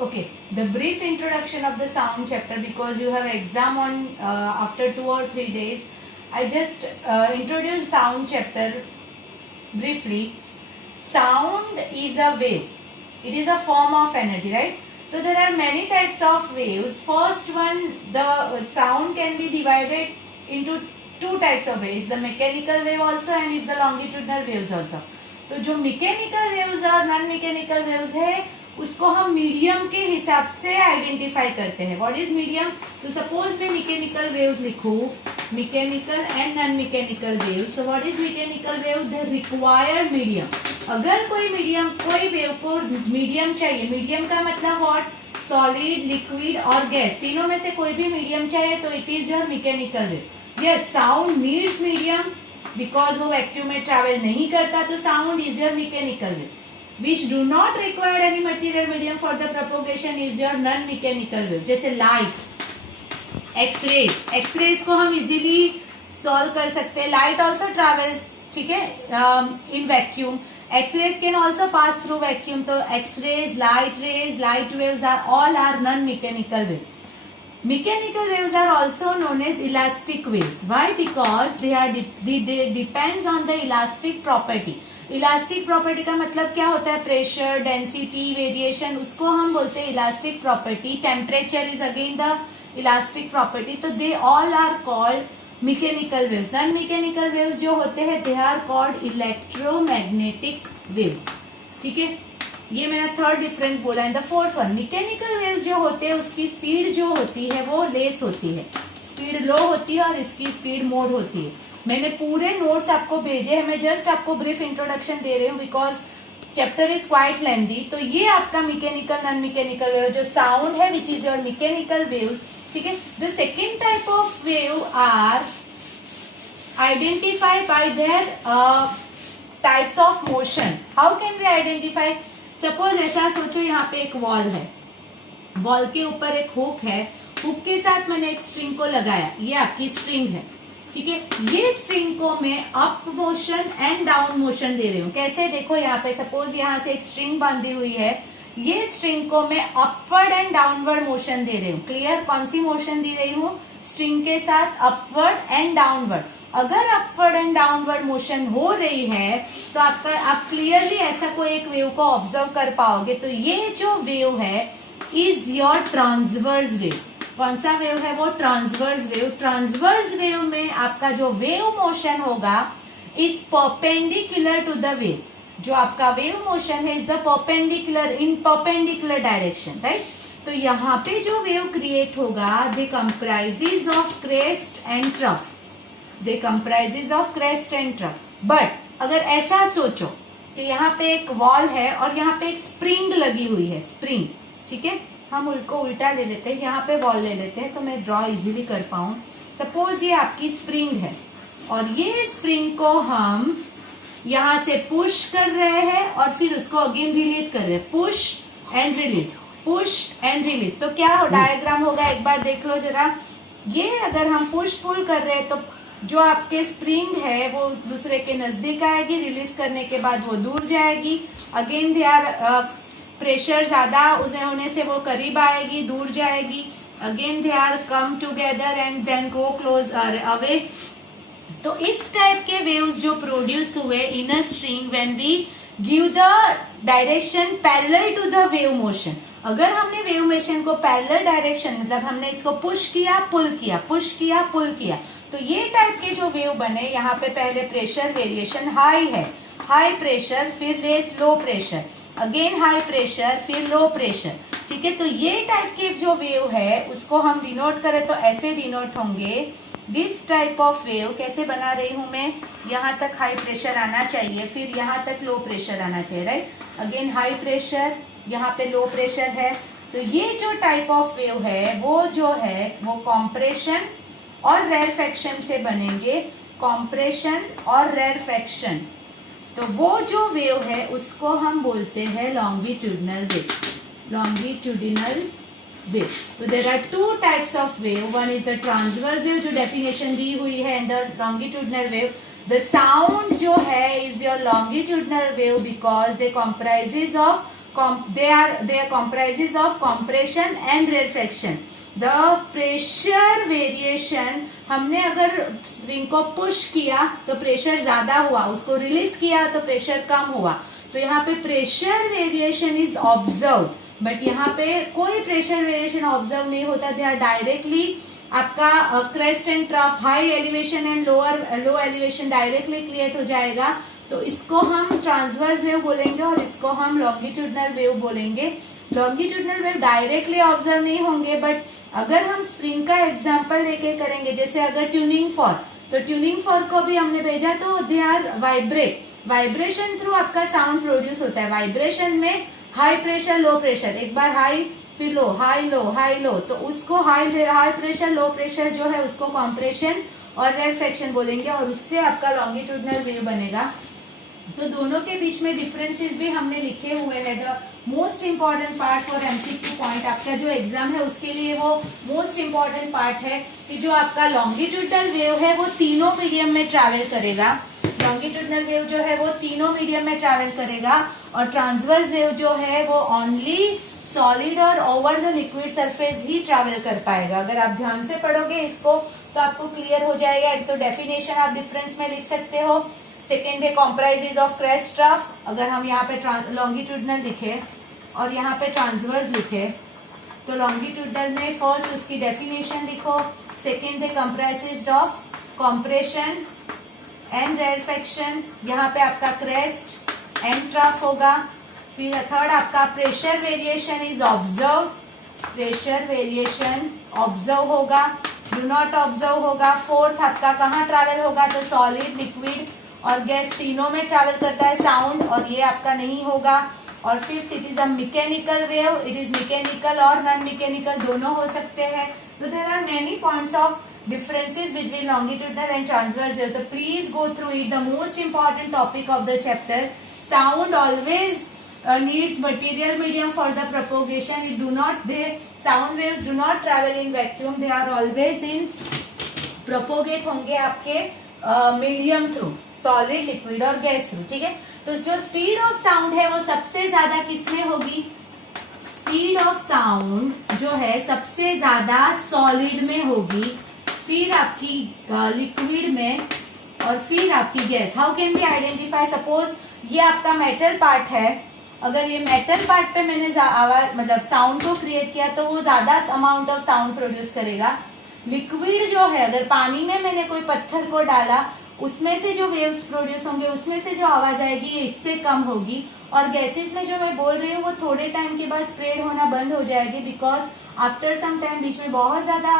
Okay, the brief introduction of the sound chapter, because you have exam on after 2 or 3 days. I just introduce sound chapter briefly. Sound is a wave. It is a form of energy, right? So there are many types of waves. First one, the sound can be divided into two types of waves. The mechanical wave also and it's the longitudinal waves also. तो जो mechanical waves और non mechanical waves है उसको हम medium के हिसाब से identify करते हैं. What is medium? तो सपोज मैं मैकेनिकल वेव्स लिखूं, mechanical and non mechanical waves. So what is mechanical wave? They require medium. अगर कोई मीडियम, कोई वेव को मीडियम चाहिए, मीडियम का मतलब व्हाट? सॉलिड, लिक्विड और गैस, तीनों में से कोई भी मीडियम चाहिए तो it is your mechanical wave. Yes, sound needs medium because वो वैक्यूम में ट्रैवल नहीं करता, तो sound is your mechanical wave. which do not require any material medium for the propagation is your non mechanical wave. जैसे light, X-rays, X-rays को हम easily solve कर सकते हैं. लाइट ऑल्सो ट्रेवल्स, ठीक है, in vacuum. X rays can also pass through vacuum. तो X rays, light waves are all are non mechanical wave. Mechanical waves are also known as elastic waves. Why? Because they depends on the elastic property. Elastic property का मतलब क्या होता है? Pressure, density, variation, उसको हम बोलते हैं elastic property. Temperature is again the elastic property. तो they all are called mechanical waves. Non mechanical waves जो होते हैं they are called electromagnetic waves. ठीक है, ये मैंने थर्ड डिफरेंस बोला. And the fourth one, mechanical waves जो होते हैं उसकी स्पीड जो होती है वो लेस होती है. स्पीड लो होती है और इसकी स्पीड मोर होती है. मैंने पूरे नोट्स आपको भेजे हैं, मैं जस्ट आपको ब्रीफ इंट्रोडक्शन दे रही हूँ because chapter is quite lengthy. तो ये आपका मैकेनिकल नॉन मैकेनिकल वेव जो साउंड है which is your mechanical waves. ठीक है, the second type of wave are identify by their types of motion. How can we identify? Suppose ऐसा सोचो, यहाँ पे एक वॉल है, वॉल के ऊपर एक हुक है, हुक के साथ मैंने एक स्ट्रिंग को लगाया, ये आपकी स्ट्रिंग है. ठीक है, ये स्ट्रिंग को मैं up motion and down motion दे रही हूँ. कैसे? देखो यहाँ पे सपोज यहाँ से एक स्ट्रिंग बांधी हुई है, ये स्ट्रिंग को मैं अपवर्ड एंड डाउनवर्ड मोशन दे रही हूँ. क्लियर? कौन सी मोशन दे रही हूँ? स्ट्रिंग के साथ अपवर्ड एंड डाउनवर्ड. अगर अपवर्ड एंड डाउनवर्ड मोशन हो रही है तो आप क्लियरली ऐसा कोई एक वेव को ऑब्जर्व कर पाओगे. तो ये जो वेव है इज योर ट्रांसवर्स वेव. कौन सा वेव है वो? Transverse wave. ट्रांसवर्स वेव में आपका जो वेव मोशन होगा is perpendicular to the wave. जो आपका वेव मोशन है is the perpendicular, in perpendicular direction, right? तो यहाँ पे जो वेव क्रिएट होगा they comprises of crest and trough. They comprises of crest and trough. But अगर ऐसा सोचो कि यहाँ पे एक वॉल है और यहाँ पे एक स्प्रिंग लगी हुई है, स्प्रिंग. ठीक है, हम उनको उल्टा ले लेते हैं, यहाँ पे वॉल ले लेते हैं तो मैं ड्रॉ इजीली कर पाऊं. सपोज ये आपकी स्प्रिंग है और ये स्प्रिंग को हम यहाँ से पुश कर रहे हैं और फिर उसको अगेन रिलीज कर रहे हैं. Push and release, push and release. तो क्या डायग्राम होगा एक बार देख लो जरा. ये अगर हम पुश पुल कर रहे हैं तो जो आपके स्प्रिंग है वो दूसरे के नजदीक आएगी, रिलीज करने के बाद वो दूर जाएगी. अगेन दे आर प्रेशर ज्यादा होने से वो करीब आएगी, दूर जाएगी. Again they are come together and then go close away. तो इस टाइप के वेव्स जो प्रोड्यूस हुए in a string when we give the direction parallel to the wave motion. अगर हमने वेव मोशन को पैरेलल डायरेक्शन, मतलब हमने इसको पुश किया, पुल किया, पुश किया, पुल किया, तो ये टाइप के जो वेव बने, यहाँ पे पहले प्रेशर वेरिएशन हाई है, हाई प्रेशर, फिर less low pressure, again high pressure, फिर लो प्रेशर. ठीक है, तो ये टाइप के जो वेव है उसको हम डिनोट करें तो ऐसे डिनोट होंगे. दिस टाइप ऑफ वेव कैसे बना रही हूं मैं? यहाँ तक हाई प्रेशर आना चाहिए, फिर यहाँ तक लो प्रेशर आना चाहिए, राइट? अगेन हाई प्रेशर, यहाँ पे लो प्रेशर है. तो ये जो टाइप ऑफ वेव है वो जो है वो कॉम्प्रेशन और रेरफेक्शन से बनेंगे. कॉम्प्रेशन और रेरफेक्शन. तो वो जो वेव है उसको हम बोलते हैं लॉन्गिट्यूडिनल वेव. Longitudinal wave. तो there are two types of wave. One is the transverse wave जो डेफिनेशन दी हुई है, and the longitudinal wave. The sound जो है is your longitudinal wave because they comprises of they are comprises of compression and rarefaction. The pressure variation, हमने अगर spring को push किया तो प्रेशर ज्यादा हुआ, उसको रिलीज किया तो प्रेशर कम हुआ, तो यहाँ पे pressure variation is observe, but यहाँ पे कोई प्रेशर वेरिएशन ऑब्जर्व नहीं होता. दे आर डायरेक्टली आपका crest and trough, high elevation and low elevation directly create हो जाएगा. तो इसको हम ट्रांसवर्स वेव बोलेंगे और इसको हम लॉन्गिट्यूडनल वेव बोलेंगे. लॉन्गिट्यूडनल वेव डायरेक्टली ऑब्जर्व नहीं होंगे, बट अगर हम स्प्रिंग का एग्जांपल लेके करेंगे, जैसे अगर ट्यूनिंग फॉर्क, तो ट्यूनिंग फॉर्क को भी हमने भेजा तो they are vibrate, vibration through आपका साउंड प्रोड्यूस होता है. वाइब्रेशन में हाई प्रेशर लो प्रेशर, एक बार हाई फिर लो, हाई लो हाई लो, तो उसको हाई प्रेशर लो प्रेशर जो है उसको कॉम्प्रेशन और रेरफेक्शन बोलेंगे और उससे आपका लॉन्गिट्यूडनल वेव बनेगा. तो दोनों के बीच में डिफरेंसेस भी हमने लिखे हुए हैं. The most important part for MCQ point, आपका जो एग्जाम है उसके लिए वो मोस्ट इंपॉर्टेंट पार्ट है कि जो आपका लॉन्गिट्यूडनल वेव है वो तीनों मीडियम में ट्रैवल करेगा. लॉन्गिट्यूडनल वेव जो है वो तीनों मीडियम में ट्रैवल करेगा और ट्रांसवर्स वेव जो है वो ओनली सॉलिड और over the liquid surface he travel कर पाएगा. अगर आप ध्यान से पढ़ोगे इसको तो आपको क्लियर हो जाएगा. एक तो डेफिनेशन आप डिफरेंस में लिख सकते हो. सेकेंड है कॉम्प्राइजेज ऑफ क्रेस्ट ट्रफ, अगर हम यहाँ पे लॉन्गिट्यूडनल लिखे और यहाँ पे ट्रांसवर्स लिखे तो लॉन्गिट्यूडनल में फर्स्ट उसकी डेफिनेशन लिखो. सेकेंड है comprises of compression and rarefaction, यहाँ पे आपका क्रेस्ट एंड ट्रफ होगा. फिर थर्ड आपका pressure variation is observe, pressure variation observe होगा, डू नॉट ऑब्जर्व होगा. फोर्थ आपका कहाँ ट्रैवल होगा, तो सॉलिड लिक्विड और गैस तीनों में ट्रैवल करता है साउंड, और ये आपका नहीं होगा. और fifth it is a mechanical wave, it is mechanical और नॉन मैकेनिकल दोनों हो सकते हैं. तो there are many points of differences between longitudinal and transverse wave. So please go through it. The most important topic of the chapter. Sound always needs material medium for the propagation. It do not, sound waves do not travel in vacuum. They are always in propagate होंगे आपके medium through, solid liquid और gas through. ठीक है, तो जो speed of sound है वो सबसे ज्यादा किसमें होगी, स्पीड ऑफ साउंड जो है सबसे ज्यादा सॉलिड में होगी, फिर आपकी लिक्विड में और फिर आपकी gas. How can be identify, suppose ये आपका मेटल पार्ट है, अगर ये मेटल पार्ट पे मैंने आवाज मतलब साउंड को क्रिएट किया तो वो ज्यादा अमाउंट ऑफ साउंड प्रोड्यूस करेगा. लिक्विड जो है, अगर पानी में मैंने कोई पत्थर को डाला उसमें से जो वेव्स प्रोड्यूस होंगे, उसमें से जो आवाज आएगी ये इससे कम होगी. और गैसेस में जो मैं बोल रही हूँ वो थोड़े टाइम के बाद स्प्रेड होना बंद हो जाएगी, बिकॉज आफ्टर सम टाइम बीच में बहुत ज्यादा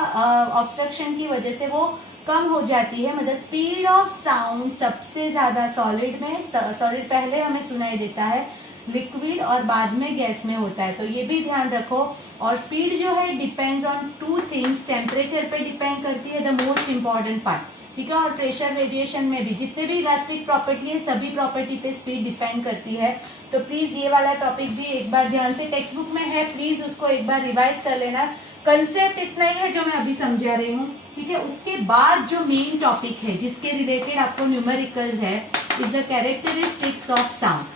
ऑब्स्ट्रक्शन की वजह से वो कम हो जाती है. मतलब स्पीड ऑफ साउंड सबसे ज्यादा सॉलिड में, सॉलिड पहले हमें सुनाई देता है, लिक्विड और बाद में गैस में होता है. तो ये भी ध्यान रखो. और स्पीड जो है depends on two things, temperature पे डिपेंड करती है, द मोस्ट इंपॉर्टेंट पार्ट. ठीक है, और प्रेशर वेरिएशन में भी जितने भी इलास्टिक प्रॉपर्टी है सभी प्रॉपर्टी पे स्पीड डिपेंड करती है. तो प्लीज ये वाला टॉपिक भी एक बार ध्यान से, टेक्स्ट बुक में है, प्लीज उसको एक बार रिवाइज कर लेना. कंसेप्ट इतना ही है जो मैं अभी समझा रही हूँ. ठीक है, उसके बाद जो मेन टॉपिक है जिसके रिलेटेड आपको न्यूमेरिकल्स है, is the characteristics of sound.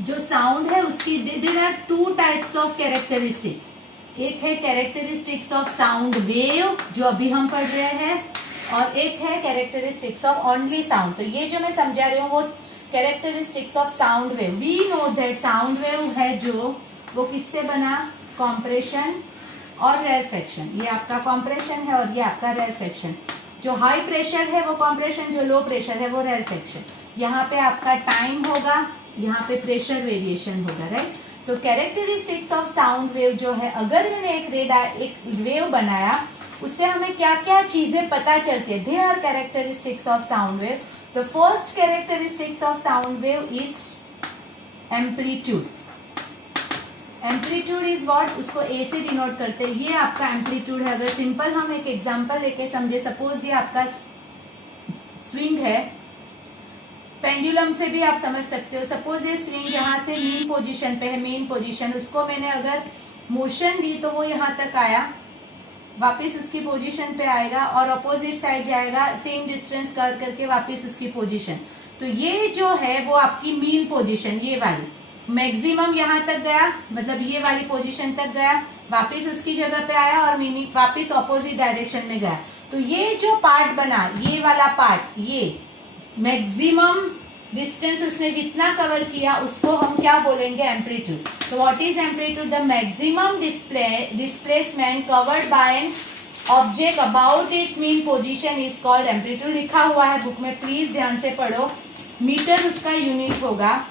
जो साउंड है उसकी there are two types of characteristics. एक है कैरेक्टरिस्टिक्स ऑफ साउंड वेव जो अभी हम पढ़ रहे हैं, और एक है कैरेक्टरिस्टिक्स ऑफ ओनली साउंड. तो ये जो मैं समझा रही हूँ वो characteristics of sound wave. We know that sound wave है जो वो किससे बना, कॉम्प्रेशन और रेरफेक्शन. ये आपका कॉम्प्रेशन है और ये आपका रेरफेक्शन. जो हाई प्रेशर है वो कॉम्प्रेशन, जो लो प्रेशर है वो रेरफेक्शन. यहाँ पे आपका टाइम होगा, यहाँ पे प्रेशर वेरिएशन होगा, राइट. तो कैरेक्टरिस्टिक्स ऑफ साउंड वेव जो है, अगर मैंने एक वेव बनाया उससे हमें क्या क्या चीजें पता चलती है. They are characteristics of sound wave. The first characteristics of sound wave is amplitude. Amplitude is what, उसको ए से डिनोट करते हैं. ये आपका एम्पलीट्यूड है. अगर सिंपल हम एक एग्जांपल लेके समझे, सपोज ये आपका स्विंग है, पेंडुलम से भी आप समझ सकते हो. सपोज ये स्विंग यहाँ से मेन पोजीशन पे है, मेन पोजीशन, उसको मैंने अगर मोशन दी तो वो यहाँ तक आया, वापस उसकी पोजीशन पे आएगा और अपोजिट साइड जाएगा, सेम डिस्टेंस कर करके वापस उसकी पोजीशन. तो ये जो है वो आपकी मेन पोजीशन, ये वाली. मैक्सिमम यहाँ तक गया, मतलब ये वाली पोजीशन तक गया, वापस उसकी जगह पे आया और मिनी वापस ऑपोजिट डायरेक्शन में गया। तो ये जो पार्ट बना, ये वाला पार्ट, ये मैक्सिमम डिस्टेंस उसने जितना कवर किया उसको हम क्या बोलेंगे, एम्पलीट्यूड। तो what is amplitude? The maximum displacement covered by an object about it's mean position is called amplitude. लिखा हुआ है बुक में, प्लीज ध्यान से पढ़ो। मीटर उसका यूनिट होगा।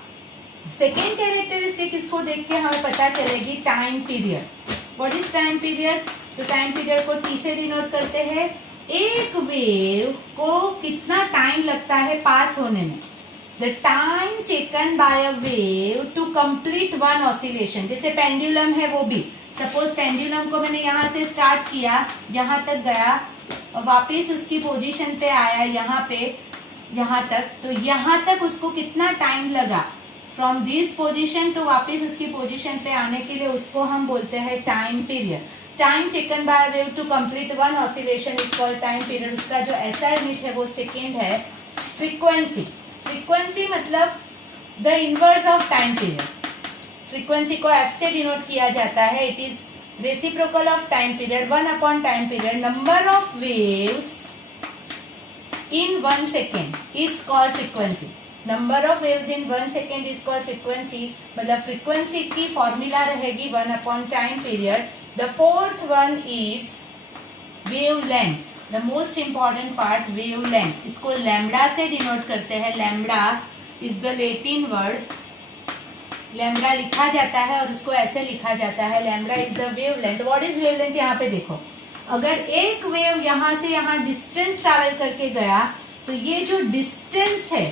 सेकेंड कैरेक्टरिस्टिक, इसको देख के हमें पता चलेगी time period. What is time period? तो टाइम पीरियड को टी से डिनोट करते हैं। एक वेव को कितना टाइम लगता है पास होने में, the time taken by a wave to complete one oscillation. जैसे पेंडुलम है वो भी, सपोज पेंडुलम को मैंने यहाँ से स्टार्ट किया, यहाँ तक गया और वापस उसकी पोजीशन पे आया यहाँ पे, यहाँ तक, तो यहाँ तक उसको कितना टाइम लगा फ्रॉम दिस पोजीशन टू वापस उसकी पोजीशन पे आने के लिए, उसको हम बोलते हैं time period. Time taken by wave to complete one oscillation is called time period. उसका जो ऐसा यूनिट है वो सेकेंड है। फ्रीक्वेंसी, फ्रीक्वेंसी मतलब the inverse of time period. Frequency को एफ से डिनोट किया जाता है। It is reciprocal of time period, 1 time period. Number of waves in 1 second is called frequency. Number of waves in 1 second is called frequency. मतलब frequency की formula रहेगी 1 time period. The fourth one is wavelength. The most important part, wavelength. इसको lambda से denote करते हैं। lambda is the Latin word. lambda लिखा जाता है और उसको ऐसे लिखा जाता है, lambda is the wavelength. What is wavelength? यहाँ पे देखो, अगर एक वेव यहां से यहां डिस्टेंस ट्रैवल करके गया तो ये जो डिस्टेंस है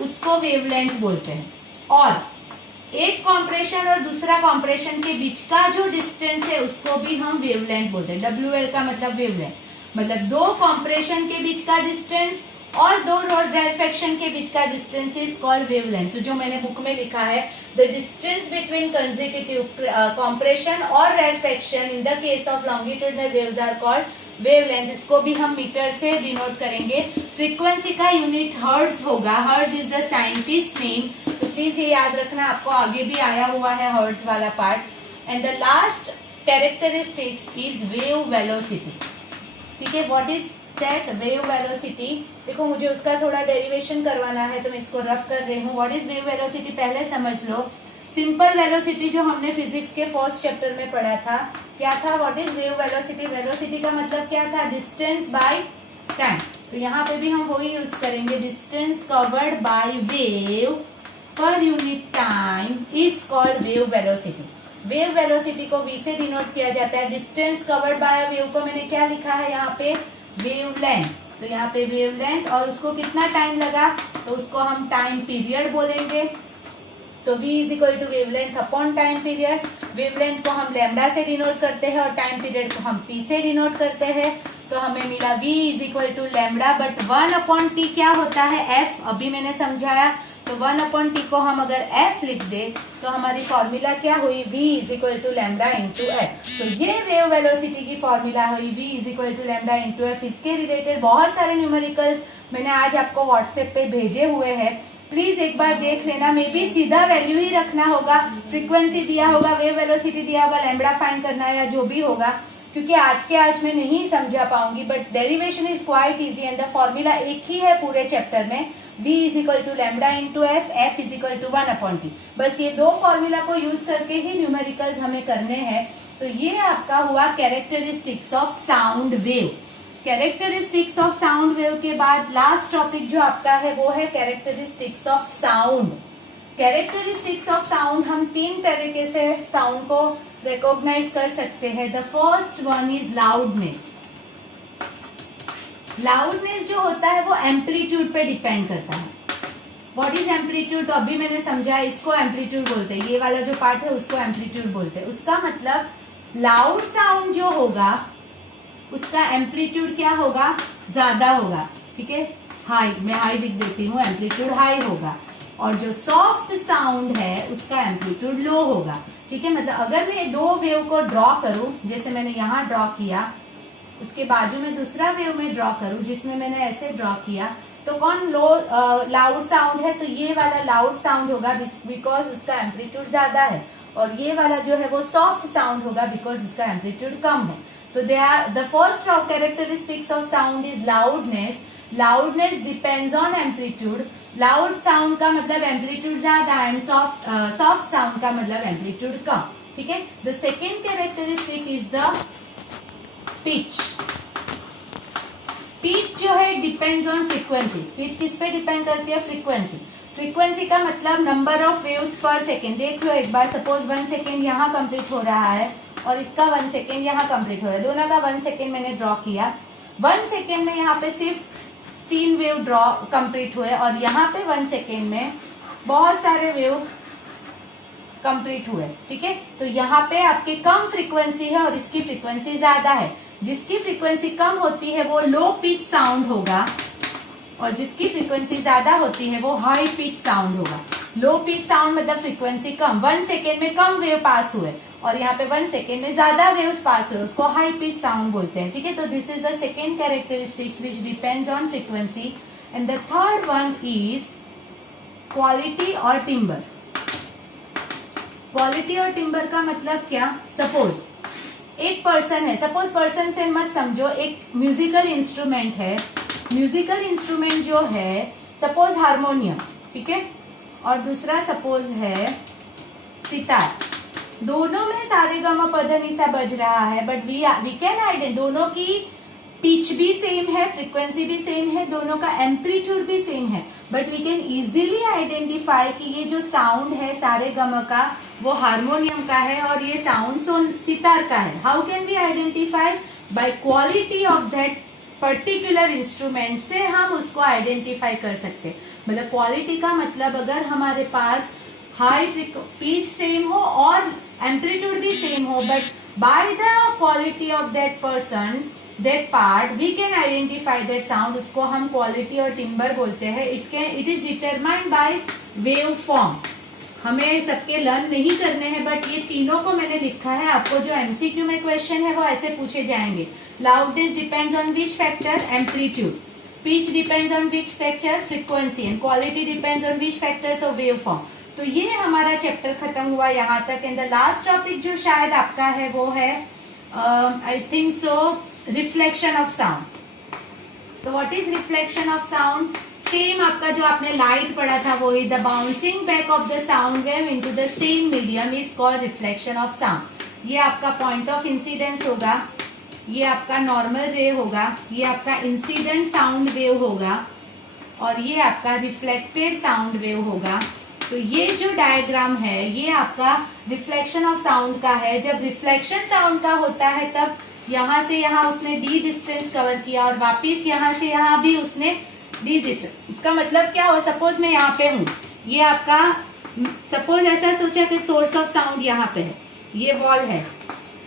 उसको वेवलेंथ बोलते हैं। और एक कॉम्प्रेशन और दूसरा कॉम्प्रेशन के बीच का जो डिस्टेंस है उसको भी हम वेवलेंथ बोलते हैं। WL का मतलब वेवलेंथ, मतलब दो कॉम्प्रेशन के बीच का डिस्टेंस और दो राइफ्रैक्शन के बीच का डिस्टेंस इज कॉल्ड वेवलेंथ। तो जो मैंने बुक में लिखा है, the distance between consecutive compression और rarefaction in the case of longitudinal waves are called wavelength. इसको भी हम मीटर से डिनोट करेंगे। फ्रीक्वेंसी का यूनिट हर्ट्ज होगा। Hertz is the scientist name, तो प्लीज ये याद रखना, आपको आगे भी आया हुआ है हर्ट्ज वाला part. And the last characteristics is wave velocity. ठीक है, what is that? Wave velocity. देखो मुझे उसका थोड़ा डेरिवेशन करवाना है तो मैं इसको रब कर रही हूँ। व्हाट इज वेव वेलोसिटी पहले समझ लो। सिंपल वेलोसिटी जो हमने फिजिक्स के फर्स्ट चैप्टर में पढ़ा था, क्या था? What is wave velocity? Velocity का मतलब क्या था? Distance by time. तो यहाँ पे भी हम वही यूज करेंगे, distance covered by wave per unit time is called wave velocity. Wave velocity को v से डिनोट किया जाता है। डिस्टेंस कवर्ड बाय वेव को मैंने क्या लिखा है यहाँ पे? वेवलेंथ। तो यहाँ पे वेवलेंथ, और उसको कितना टाइम लगा तो उसको हम टाइम पीरियड बोलेंगे। तो v is equal to wavelength upon time period. Wavelength को हम लैम्डा से डिनोट करते हैं और टाइम पीरियड को हम t से डिनोट करते हैं। तो हमें मिला v is equal to lambda, but 1/t क्या होता है? f। अभी मैंने समझाया। तो 1/t को हम अगर f लिख दे तो हमारी फॉर्मूला क्या हुई? v is equal to lambda into F. तो ये वेव वेलोसिटी की फॉर्मूला हुई v is equal to lambda into F. इसके रिलेटेड बहुत सारे न्यूमेरिकल्स मैंने आज आपको व्हाट्सएप पे भेजे हुए हैं, प्लीज एक बार देख लेना। मे बी सीधा वैल्यू ही रखना होगा, फ्रीक्वेंसी दिया होगा, वेव वेलोसिटी दिया होगा, लैम्डा फाइंड करना है या जो भी होगा, क्योंकि आज मैं नहीं समझा पाऊंगी। But derivation is quite easy and the formula एक ही है पूरे चैप्टर में, v is equal to lambda into F, F is equal to 1/t। बस ये दो फॉर्मूला को यूज करके ही न्यूमेरिकल्स हमें करने हैं। तो ये आपका हुआ characteristics of sound wave. Characteristics of sound wave के बाद लास्ट टॉपिक जो आपका है वो है characteristics of sound. Characteristics of sound, हम तीन तरीके से साउंड को रिकॉग्नाइज कर सकते हैं। The first one is loudness. Loudness जो होता है वो एम्पलीट्यूड पे डिपेंड करता है। What is amplitude? तो अभी मैंने समझा, इसको एम्पलीट्यूड बोलते हैं। ये वाला जो पार्ट है उसको एम्पलीट्यूड बोलते हैं। उसका मतलब लाउड साउंड जो होगा उसका एम्पलीट्यूड क्या होगा? ज्यादा होगा। ठीक है, हाई, मैं हाई लिख देती हूँ, एम्पलीट्यूड हाई होगा। और जो सॉफ्ट साउंड है उसका एम्पलीट्यूड लो होगा। ठीक है, मतलब अगर मैं दो वेव को ड्रॉ करूं, जैसे मैंने यहाँ ड्रॉ किया, उसके बाजू में दूसरा वेव में ड्रॉ करूं जिसमें मैंने ऐसे ड्रॉ किया, तो कौन लो लाउड साउंड है, तो ये वाला लाउड साउंड होगा बिकॉज उसका एम्पलीट्यूड ज्यादा है, और ये वाला जो है वो सॉफ्ट साउंड होगा बिकॉज उसका एम्पलीट्यूड कम है। तो they are the first characteristics of sound is loudness. Loudness depends on amplitude. Loud sound का मतलब एम्पलीट्यूड ज्यादा एंड सॉफ्ट साउंड का मतलब एम्पलीट्यूड कम। ठीक है। The second characteristic is the pitch. Pitch जो है डिपेंड्स ऑन फ्रीक्वेंसी। पिच किस पे डिपेंड करती है? फ्रीक्वेंसी। फ्रीक्वेंसी का मतलब नंबर ऑफ वेव्स पर सेकेंड। देख लो एक बार, सपोज 1 सेकेंड यहाँ कंप्लीट हो रहा है और इसका 1 सेकेंड यहाँ कंप्लीट हो रहा है, दोनों का 1 सेकेंड मैंने ड्रॉ किया। 1 सेकेंड में यहाँ पे सिर्फ 3 वेव ड्रॉ कंप्लीट हुए और यहाँ पे 1 सेकेंड में बहुत सारे वेव कंप्लीट हुए। ठीक है। तो यहाँ पे आपके कम फ्रीक्वेंसी है और इसकी फ्रीक्वेंसी ज्यादा है। जिसकी फ्रीक्वेंसी कम होती है वो लो पिच साउंड होगा और जिसकी फ्रीक्वेंसी ज्यादा होती है वो हाई पिच साउंड होगा। लो पिच साउंड मतलब फ्रीक्वेंसी कम, 1 सेकेंड में कम वेव पास हुए और यहाँ पे 1 सेकेंड में ज्यादा वेव्स पास हुए, उसको हाई पिच साउंड बोलते हैं। ठीक है। तो this is the second characteristics which depends on frequency. And the third one is quality और टिम्बर। क्वालिटी और टिम्बर का मतलब क्या? सपोज एक पर्सन है, सपोज पर्सन से मत समझो, एक म्यूजिकल इंस्ट्रूमेंट है। म्यूजिकल इंस्ट्रूमेंट जो है सपोज हारमोनियम, ठीक है, और दूसरा सपोज है सितार। दोनों में सारेगामापधनिसा बज रहा है, बट वी कैन आइडेंटिफाई, दोनों की पिच भी सेम है, फ्रीक्वेंसी भी सेम है, दोनों का एम्पलीट्यूड भी सेम है, but we can easily identify कि ये जो साउंड है सारेगामा का वो हारमोनियम का है और ये साउंड सितार का है। How can we identify? By quality of that particular instrument से हम उसको आइडेंटिफाई कर सकते। मतलब क्वालिटी का मतलब अगर हमारे पास हाई पिच सेम हो और एम्पलीट्यूड भी सेम हो, but by the quality of that person that part we can identify that sound, उसको हम क्वालिटी और टिम्बर बोलते हैं। it is determined by wave form। हमें सबके लर्न नहीं करने हैं, बट ये तीनों को मैंने लिखा है। आपको जो एमसीक्यू में क्वेश्चन है वो ऐसे पूछे जाएंगे। Loudness depends on which factor? Amplitude. Pitch depends on which factor? Frequency. And quality depends on which factor? तो वेव फॉर्म। तो ये हमारा चैप्टर खत्म हुआ यहाँ तक। एंड द लास्ट टॉपिक जो शायद आपका है वो है I think so reflection of sound. तो what is reflection of sound? Same आपका जो आपने लाइट पढ़ा था वो ही, the bouncing back of the sound wave into the same medium is called reflection of sound. ये आपका पॉइंट ऑफ इंसिडेंस होगा, ये आपका नॉर्मल रे होगा, ये आपका इंसिडेंट साउंड वेव होगा और ये आपका रिफ्लेक्टेड साउंड वेव होगा। तो ये जो डायग्राम है ये आपका रिफ्लेक्शन ऑफ साउंड का है। जब रिफ्लेक्शन साउंड का होता है तब यहाँ से यहाँ उसने डी डिस्टेंस कवर किया और वापिस यहाँ से यहाँ भी उसने डी डिस्टेंस। उसका मतलब क्या हो? सपोज मैं यहाँ पे हूँ, ये आपका सपोज ऐसा सोचा कि सोर्स ऑफ साउंड यहाँ पे है, ये वॉल है,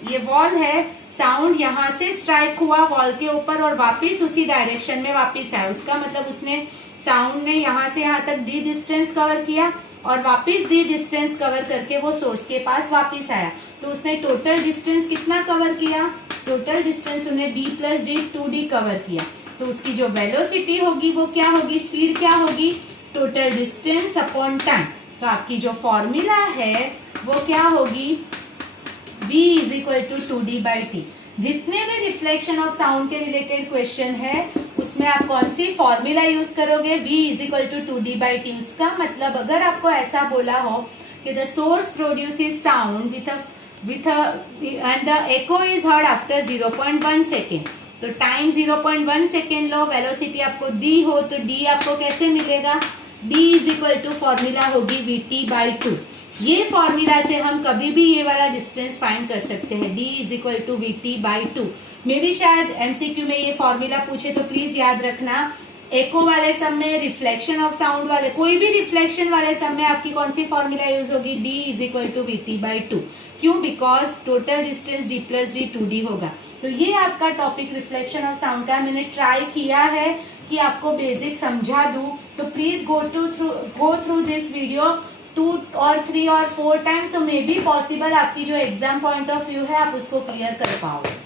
ये वॉल है, साउंड यहाँ से स्ट्राइक हुआ वॉल के ऊपर और वापिस उसी डायरेक्शन में वापिस आया। उसका मतलब उसने साउंड ने यहाँ से यहाँ तक डी डिस्टेंस कवर किया और वापिस डी डिस्टेंस कवर करके वो सोर्स के पास वापिस आया। तो उसने टोटल डिस्टेंस कितना कवर किया? टोटल डिस्टेंस उन्हें d plus d 2d cover किया। तो उसकी जो वेलोसिटी होगी वो क्या होगी? स्पीड क्या होगी? Total distance upon time. तो आपकी जो फॉर्मूला है वो क्या होगी? v is equal to 2d by t. जितने भी रिफ्लेक्शन ऑफ साउंड के रिलेटेड क्वेश्चन है उसमें आप कौन सी फॉर्मूला यूज करोगे? v is equal to 2d by t. उसका मतलब अगर आपको ऐसा बोला हो कि the source produces sound with a and the echo is heard after 0.1 second, तो टाइम 0.1 सेकेंड लो, वेलोसिटी आपको दी हो तो d आपको कैसे मिलेगा? d is equal to formula होगी vt बाई 2। ये फॉर्मूला से हम कभी भी ये वाला डिस्टेंस फाइंड कर सकते हैं, d is equal to vt by 2। मे भी शायद एमसीक्यू में ये फॉर्मूला पूछे तो प्लीज याद रखना। एको वाले सब में, रिफ्लेक्शन ऑफ साउंड वाले, कोई भी रिफ्लेक्शन वाले सब में आपकी कौन सी फॉर्मूला यूज होगी? d is equal to vt by 2। क्यों? Because total distance d plus d 2d होगा। तो ये आपका टॉपिक रिफ्लेक्शन ऑफ साउंड का मैंने ट्राई किया है कि आपको बेसिक समझा दूं। तो please go through this video 2 और 3 और 4 टाइम्स, तो मे बी पॉसिबल आपकी जो एग्जाम पॉइंट ऑफ व्यू है आप उसको क्लियर कर पाओगे।